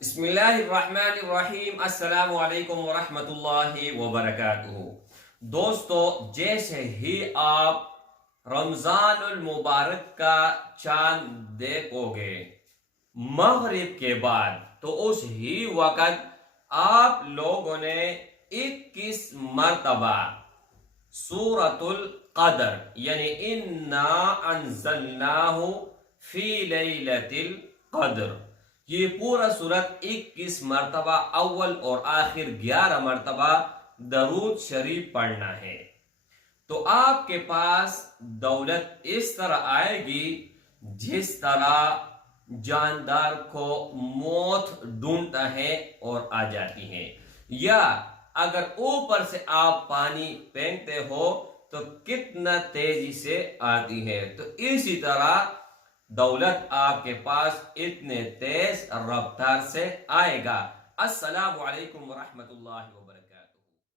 بسم اللہ الرحمن الرحیم۔ السلام علیکم ورحمۃ اللہ وبرکاتہ۔ دوستو، جیسے ہی آپ رمضان المبارک کا چاند دیکھو گے مغرب کے بعد، تو اس ہی وقت آپ لوگوں نے 21 مرتبہ سورۃ القدر یعنی انا انزلناہ فی لیلۃ القدر، یہ پورا سورت 21 مرتبہ اول اور آخر 11 مرتبہ درود شریف پڑھنا ہے، تو آپ کے پاس دولت اس طرح آئے گی جس طرح جاندار کو موت ڈھونڈتا ہے اور آ جاتی ہے، یا اگر اوپر سے آپ پانی پھینکتے ہو تو کتنا تیزی سے آتی ہے، تو اسی طرح دولت آپ کے پاس اتنے تیز رفتار سے آئے گا۔ السلام علیکم ورحمۃ اللہ وبرکاتہ۔